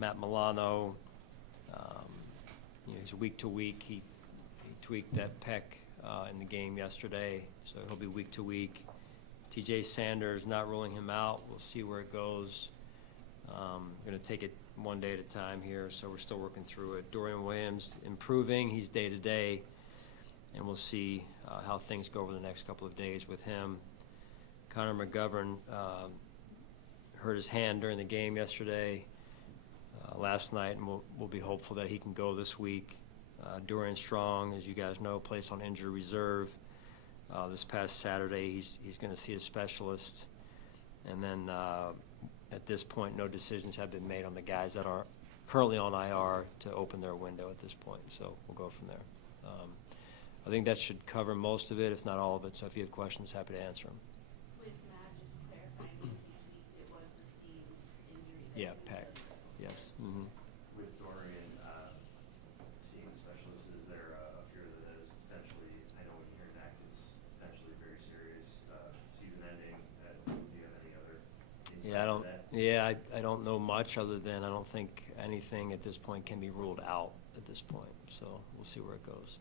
Matt Milano, he's week to week. He tweaked that pec in the game yesterday, so he'll be week to week. TJ Sanders, not ruling him out. We'll see where it goes. We're going to take it one day at a time here, so we're still working through it. Dorian Williams improving. He's day to day, and we'll see how things go over the next couple of days with him. Connor McGovern hurt his hand during the game yesterday, last night, and we'll be hopeful that he can go this week. Dorian Strong, as you guys know, placed on injury reserve. This past Saturday, he's going to see a specialist. And then at this point, no decisions have been made on the guys that are currently on IR to open their window at this point. So we'll go from there. I think that should cover most of it, if not all of it. So if you have questions, happy to answer them. With Matt, just clarifying, those 6 weeks, it was the same injury? Yeah, pec. Yes. Mm-hmm. With Dorian seeing a specialist, is there a fear that that is potentially, I know when you hear neck, it's potentially very serious, season ending? Do you have any other insight into that? I don't know much other than I don't think anything at this point can be ruled out at this point. So we'll see where it goes.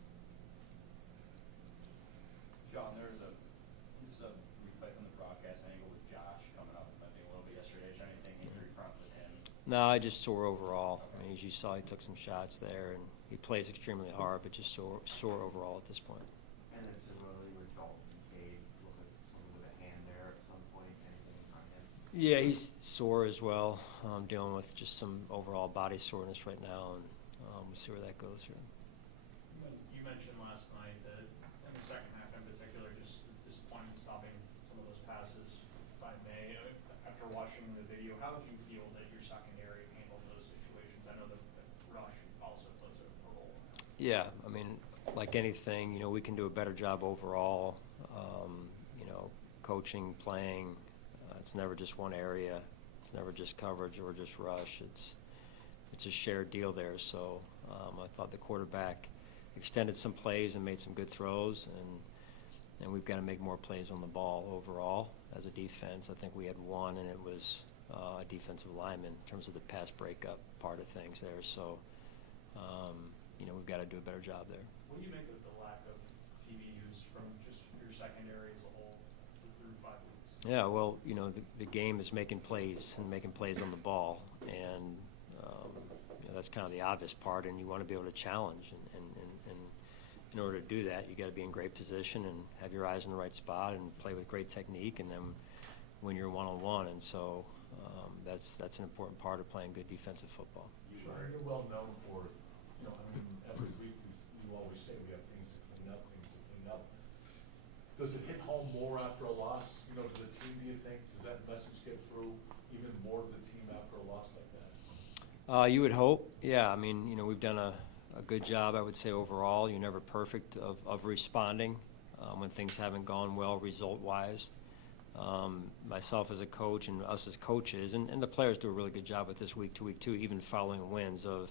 Sean, there's a replay from the broadcast angle with Josh coming up, I think, a little bit yesterday. Is there anything injury front with him? No, I just sore overall. I mean, as you saw, he took some shots there, and he plays extremely hard, but just sore overall at this point. And then similarly with Dalton Cade, looked like someone with a hand there at some point. Anything on him? Yeah, he's sore as well. Dealing with just some overall body soreness right now, and we'll see where that goes here. You mentioned last night that in the second half in particular, just disappointing stopping some of those passes by May. After watching the video, how did you feel that your secondary handled those situations? I know that rush also plays a role in that. Yeah, I mean, like anything, we can do a better job overall. Coaching, playing, it's never just one area. It's never just coverage or just rush. It's a shared deal there. So I thought the quarterback extended some plays and made some good throws, and we've got to make more plays on the ball overall as a defense. I think we had one, and it was a defensive lineman in terms of the pass breakup part of things there. So, we've got to do a better job there. What do you make of the lack of PBUs from just your secondary as a whole through 5 weeks? Yeah, well, the game is making plays and making plays on the ball, and that's kind of the obvious part, and you want to be able to challenge, and in order to do that, you got to be in great position and have your eyes in the right spot and play with great technique, and then when you're one-on-one, and so that's an important part of playing good defensive football. You're well known for, every week you always say we have things to clean up. Does it hit home more after a loss, to the team, do you think? Does that message get through even more to the team after a loss like that? You would hope, yeah. I mean, we've done a good job, I would say, overall. You're never perfect of responding when things haven't gone well result-wise. Myself as a coach and us as coaches, and the players do a really good job with this week to week too, even following wins, of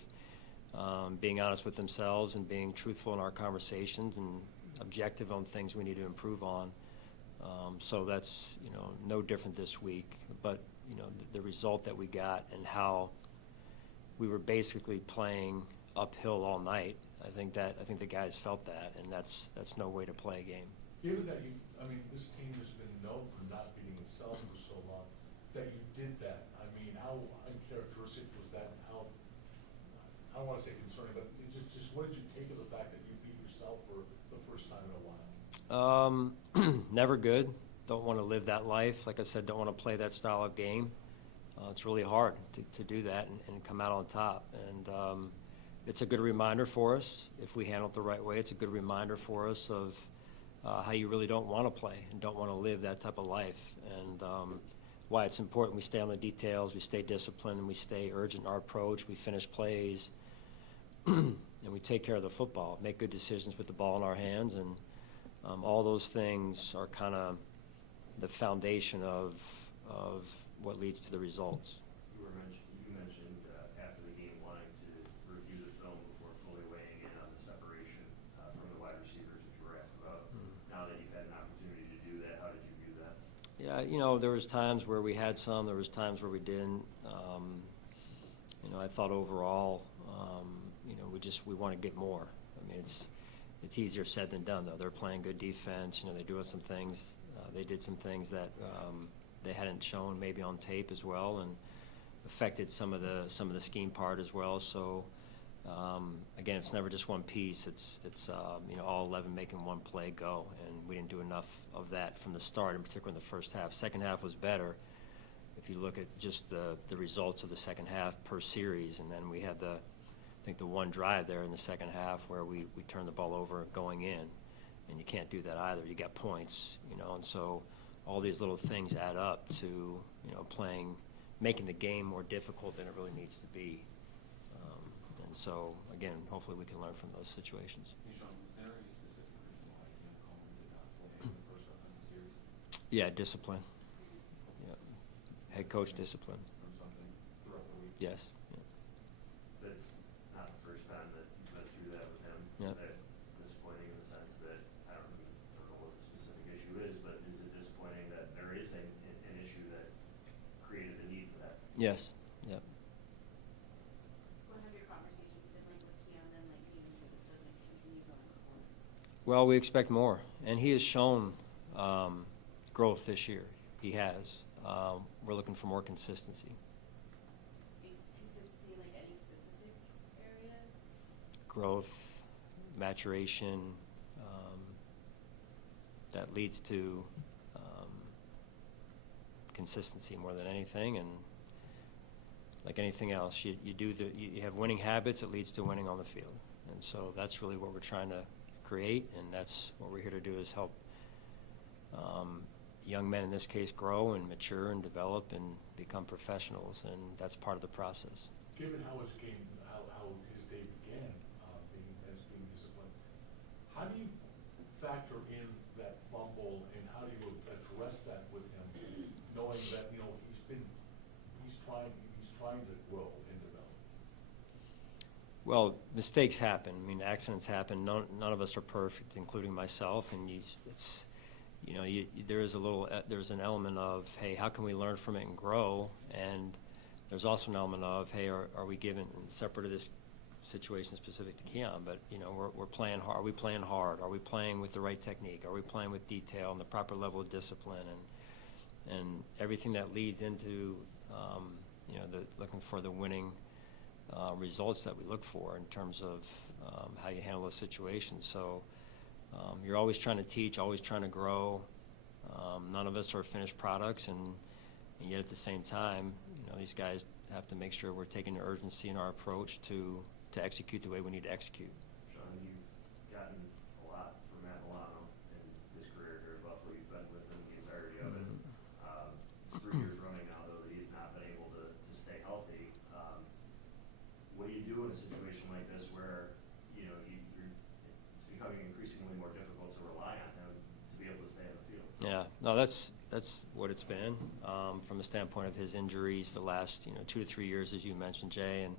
being honest with themselves and being truthful in our conversations and objective on things we need to improve on. So that's, no different this week. But, the result that we got and how we were basically playing uphill all night, I think the guys felt that, and that's no way to play a game. Given that this team has been known for not beating itself for so long, that you did that, how uncharacteristic was that? How, I don't want to say concerning, but just what did you take of the fact that you beat yourself for the first time in a while? Never good. Don't want to live that life. Like I said, don't want to play that style of game. It's really hard to do that and come out on top. And it's a good reminder for us. If we handle it the right way, it's a good reminder for us of how you really don't want to play and don't want to live that type of life. And why it's important we stay on the details, we stay disciplined, and we stay urgent in our approach. We finish plays, and we take care of the football, make good decisions with the ball in our hands, and all those things are kind of the foundation of what leads to the results. You mentioned after the game wanting to review the film before fully weighing in on the separation from the wide receivers, which you were asked about. Now that you've had an opportunity to do that, how did you view that? Yeah, there was times where we had some, there was times where we didn't. I thought overall, we want to get more. I mean, it's easier said than done, though. They're playing good defense. They're doing some things. They did some things that they hadn't shown maybe on tape as well, and affected some of the scheme part as well. So again, it's never just one piece. It's all 11 making one play go, and we didn't do enough of that from the start, in particular in the first half. Second half was better if you look at just the results of the second half per series, and then we had I think the one drive there in the second half where we turned the ball over going in, and you can't do that either. You got points, and so all these little things add up to making the game more difficult than it really needs to be. And so again, hopefully we can learn from those situations. Hey, Sean, was there any specific reason why Keon Coleman did not play in the first offensive series? Yeah, discipline. Yeah, head coach discipline. Or something throughout the week? Yes. Yeah. That's not the first time that you've been through that with him. Yeah. That disappointing in the sense that, I don't know what the specific issue is, but is it disappointing that there is an issue that created a need for that? Yes. Yep. What have your conversations been like with Keon then, like making sure this doesn't continue going forward? Well, we expect more, and he has shown growth this year. He has. We're looking for more consistency. Consistency, like any specific area? Growth, maturation, that leads to consistency more than anything. And like anything else, you have winning habits, it leads to winning on the field. And so that's really what we're trying to create, and that's what we're here to do, is help young men in this case grow and mature and develop and become professionals, and that's part of the process. Given how his game, how his day began, being disciplined, how do you factor in that fumble, and how do you address that with him, knowing that he's trying to grow and develop? Well, mistakes happen. I mean, accidents happen. None of us are perfect, including myself. And there's an element of, hey, how can we learn from it and grow? And there's also an element of, hey, are we given, separate of this situation specific to Keon, but we're playing hard. Are we playing hard? Are we playing with the right technique? Are we playing with detail and the proper level of discipline, and everything that leads into looking for the winning results that we look for in terms of how you handle those situations. So you're always trying to teach, always trying to grow. None of us are finished products, and yet at the same time, these guys have to make sure we're taking the urgency in our approach to execute the way we need to execute. Sean, you've gotten a lot from Matt Milano in his career here at Buffalo. You've been with him the entirety of it. It's 3 years running now, though, that he's not been able to stay healthy. What do you do in a situation like this where, it's becoming increasingly more difficult to rely on him to be able to stay on the field? Yeah, no, that's what it's been from the standpoint of his injuries the last 2 to 3 years, as you mentioned, Jay. And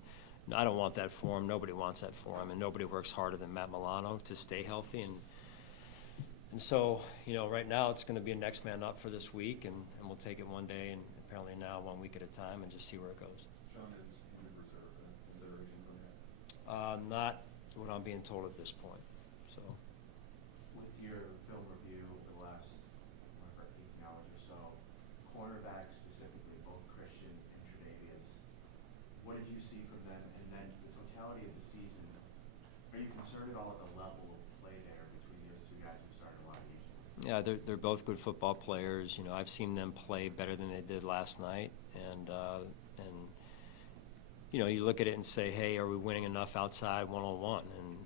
I don't want that for him. Nobody wants that for him, and nobody works harder than Matt Milano to stay healthy. And so right now it's going to be a next man up for this week, and we'll take it one day, and apparently now 1 week at a time, and just see where it goes. Sean, is injured reserve a consideration for that? Not what I'm being told at this point. So. With your film review over the last 18 hours or so, cornerbacks specifically, both Christian and Tre'Davious, what did you see from them? And then the totality of the season, are you concerned at all at the level of play there between those two guys who started a lot of games? Yeah, they're both good football players. I've seen them play better than they did last night, and you look at it and say, hey, are we winning enough outside one-on-one?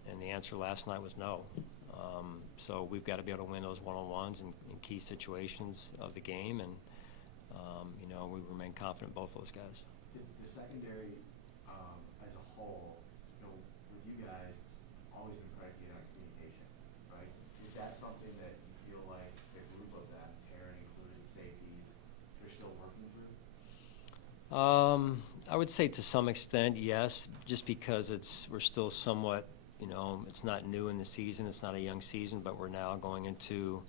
And the answer last night was no. So we've got to be able to win those one-on-ones in key situations of the game, and we remain confident in both those guys. The secondary as a whole, with you guys, it's always been predicated on communication, right? Is that something that you feel like the group of them, Aaron included, safeties, they're still working through? I would say to some extent, yes, just because we're still somewhat, it's not new in the season, it's not a young season, but we're now going into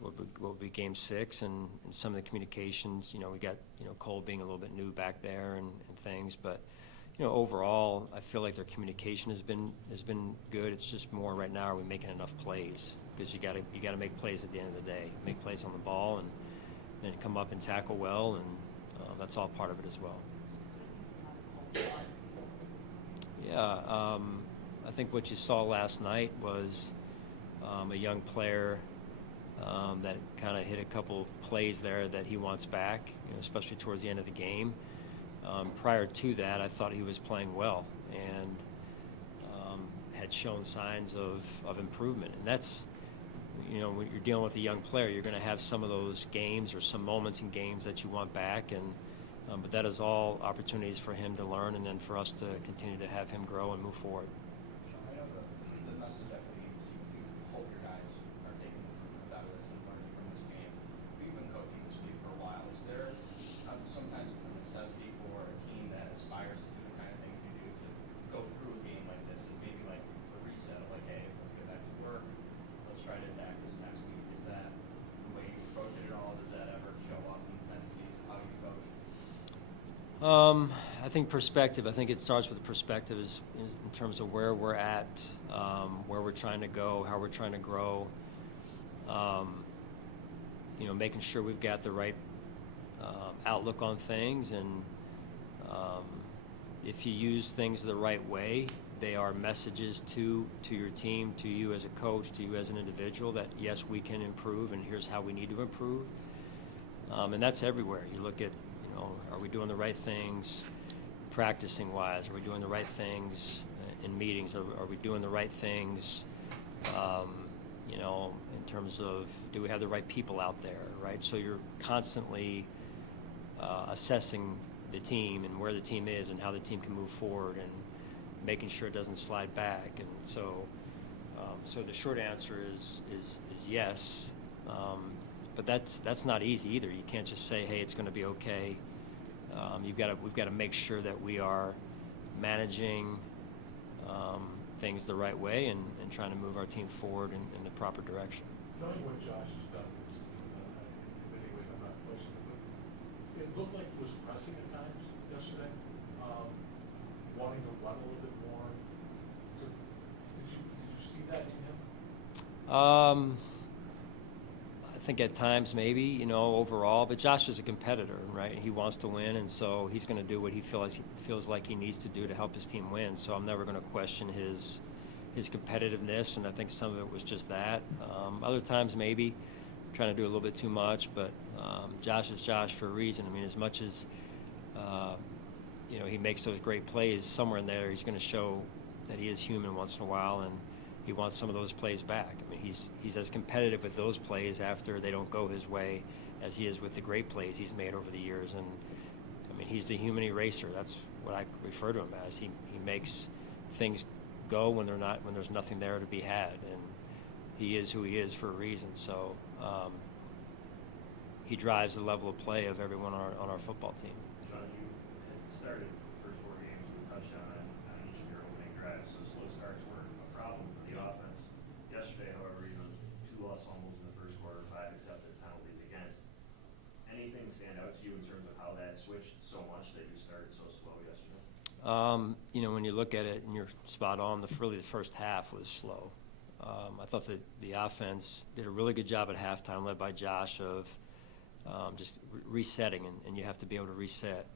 what will be game 6, and some of the communications, we got, Cole being a little bit new back there and things, but, overall, I feel like their communication has been good. It's just more right now, are we making enough plays? Because you gotta make plays at the end of the day. Make plays on the ball and then come up and tackle well, and that's all part of it as well. Yeah, I think what you saw last night was a young player that kind of hit a couple plays there that he wants back, especially towards the end of the game. Prior to that, I thought he was playing well and had shown signs of improvement. And that's, when you're dealing with a young player, you're going to have some of those games or some moments in games that you want back. But that is all opportunities for him to learn and then for us to continue to have him grow and move forward. Sean, I know the message after the game is you hope your guys are taking improvements out of this and learning from this game. We've been coaching this league for a while. Is there sometimes a necessity for a team that aspires to do the kind of things you do to go through a game like this and maybe like a reset of like, hey, let's get back to work, let's try to attack this next week? Is that the way you approach it at all? Does that ever show up in the tendencies of how you coach? I think perspective. I think it starts with perspective is in terms of where we're at, where we're trying to go, how we're trying to grow. Making sure we've got the right outlook on things, and if you use things the right way, they are messages to your team, to you as a coach, to you as an individual, that yes, we can improve, and here's how we need to improve. And that's everywhere. You look at, are we doing the right things practicing wise? Are we doing the right things in meetings? Are we doing the right things, in terms of, do we have the right people out there, right? So you're constantly assessing the team and where the team is and how the team can move forward and making sure it doesn't slide back. And so the short answer is yes. But that's not easy either. You can't just say, hey, it's going to be okay. We've got to make sure that we are managing things the right way and trying to move our team forward in the proper direction. Knowing what Josh has done with this team, in many ways I'm not questioning it, but it looked like he was pressing at times yesterday, wanting to run a little bit more. Did you see that in him? I think at times maybe, overall, but Josh is a competitor, right? He wants to win, and so he's going to do what he feels like he needs to do to help his team win. So I'm never going to question his competitiveness, and I think some of it was just that. Other times maybe trying to do a little bit too much, but Josh is Josh for a reason. I mean, as much as he makes those great plays, somewhere in there he's going to show that he is human once in a while, and he wants some of those plays back. I mean, he's as competitive with those plays after they don't go his way as he is with the great plays he's made over the years. And I mean, he's the human eraser. That's what I refer to him as. He makes things go when there's nothing there to be had, and he is who he is for a reason. So he drives the level of play of everyone on our football team. John, you had started the first 4 games with a touchdown on each of your opening drives, so slow starts were a problem for the offense. Yesterday, however, 2 lost fumbles in the first quarter, 5 accepted penalties against. Anything stand out to you in terms of how that switched so much that you started so slow yesterday? When you look at it, and you're spot on, really the first half was slow. I thought that the offense did a really good job at halftime, led by Josh, of just resetting, and you have to be able to reset.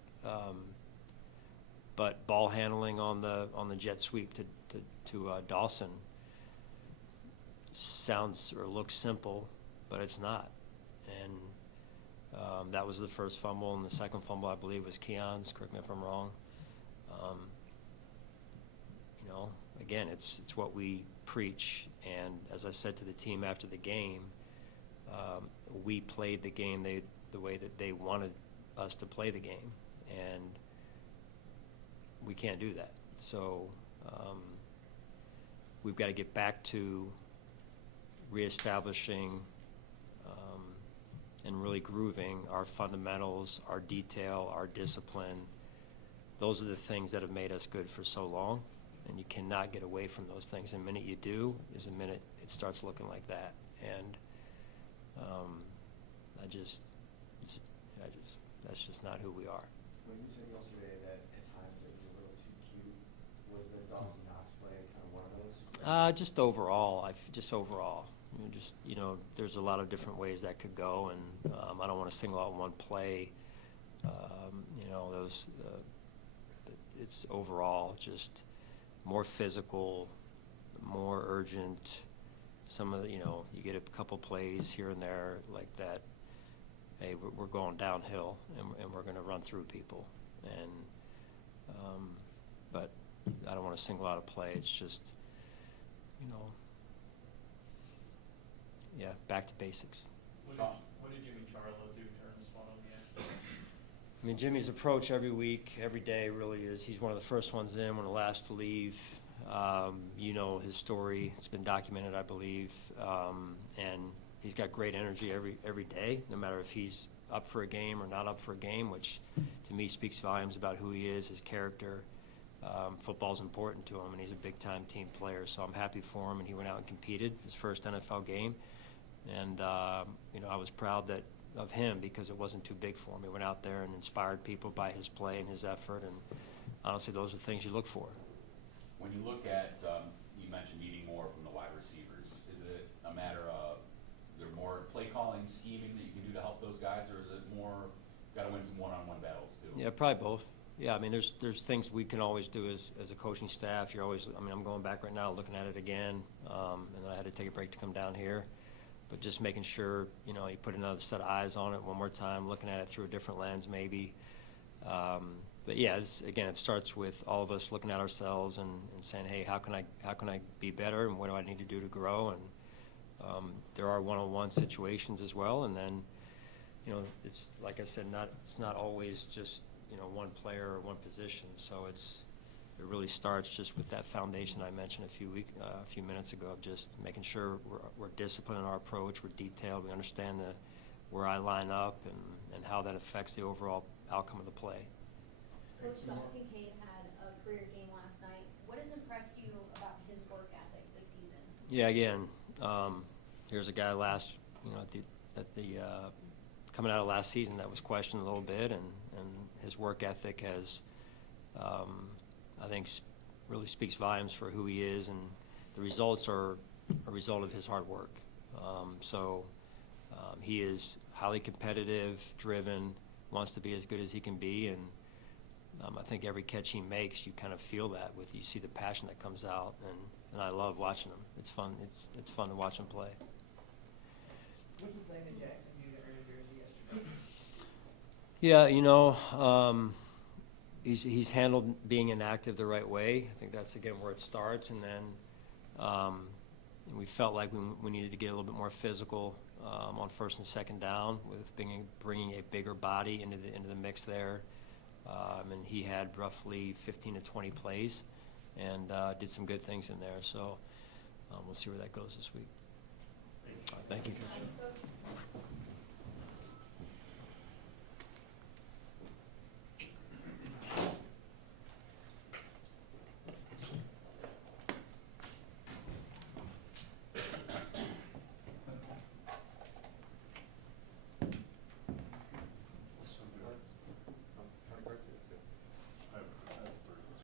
But ball handling on the jet sweep to Dawson sounds or looks simple, but it's not. And that was the first fumble, and the second fumble, I believe, was Keon's. Correct me if I'm wrong. Again, it's what we preach, and as I said to the team after the game, we played the game the way that they wanted us to play the game, and we can't do that. So we've got to get back to reestablishing and really grooving our fundamentals, our detail, our discipline. Those are the things that have made us good for so long, and you cannot get away from those things. The minute you do is the minute it starts looking like that. And that's just not who we are. When you said yesterday that at times it was a little too Just overall, just overall. There's a lot of different ways that could go, and I don't want to single out one play. It's overall just more physical, more urgent. Some of the, you get a couple plays here and there like that. Hey, we're going downhill, and we're going to run through people. And but I don't want to single out a play. It's just, back to basics. What did Jimmy Charlo do during the spot on the end? I mean, Jimmy's approach every week, every day really is, he's one of the first ones in, one of the last to leave. His story, it's been documented, I believe, and he's got great energy every day, no matter if he's up for a game or not up for a game, which to me speaks volumes about who he is, his character. Football's important to him, and he's a big-time team player, so I'm happy for him, and he went out and competed his first NFL game. And, I was proud of him because it wasn't too big for him. He went out there and inspired people by his play and his effort, and honestly, those are things you look for. When you look at, you mentioned needing more from the wide receivers, is it a matter of there more play calling, scheming that you can do to help those guys, or is it more got to win some one-on-one battles too? Yeah, probably both. Yeah, I mean, there's things we can always do as a coaching staff. I'm going back right now, looking at it again, and I had to take a break to come down here. But just making sure, you put another set of eyes on it one more time, looking at it through a different lens maybe. But yeah, it starts with all of us looking at ourselves and saying, hey, how can I be better, and what do I need to do to grow? And there are one-on-one situations as well, and then, it's like I said, it's not always just one player or one position. So it really starts just with that foundation I mentioned a few minutes ago, of just making sure we're disciplined in our approach, we're detailed, we understand where I line up and how that affects the overall outcome of the play. Coach Don Kincaid had a career game last night. What has impressed you about his work ethic this season? Yeah, again, here's a guy coming out of last season that was questioned a little bit, and his work ethic has, I think, really speaks volumes for who he is, and the results are a result of his hard work. He is highly competitive, driven, wants to be as good as he can be, and I think every catch he makes, you kind of feel that you see the passion that comes out, and I love watching him. It's fun. It's fun to watch him play. What do you blame the Jackson do to earn a jersey yesterday? Yeah, he's handled being inactive the right way. I think that's, again, where it starts. And then we felt like we needed to get a little bit more physical on first and second down with bringing a bigger body into the mix there. And he had roughly 15 to 20 plays and did some good things in there. So we'll see where that goes this week. Thank you.